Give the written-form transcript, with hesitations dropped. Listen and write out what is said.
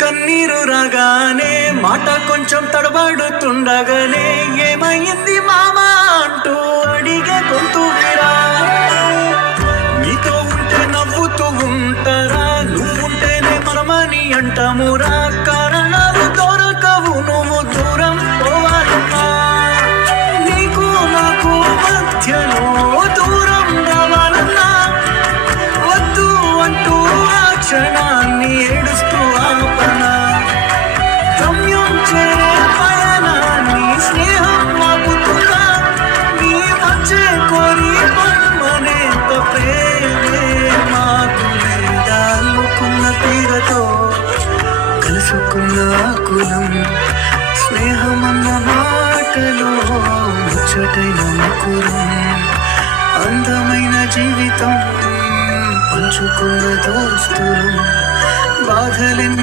కన్నీరు రాగానే మాట కొంచెం తడబడుతుండగానే ఏమైంది మామా అంటూ అడిగే గొంతు విరా నీతో ఉంటే నవ్వుతూ ఉంటారా నువ్వుంటేనే మనమని అంటామురా కారణాలు దొరకవు నువ్వు దూరం పోవాలన్నా నీకు నాకు మధ్యలో దూరం రావాలన్నా వద్దు అంటూ ఆ క్షణాన్ని ఏడుస్తూ ఆపనా గమ్యం చేరే పయనాన్ని స్నేహం ఆపుతున్నా నీ మధ్య కోరి పొమ్మనేంత ప్రేమే మాకు లేదా అల్లుకున్న తీరతో కలుసుకున్న కులం స్నేహమన్న మాటలో ముచ్చటైన ముకురం అందమైన జీవితం పంచుకున్న దోస్తులం బాధలెన్ని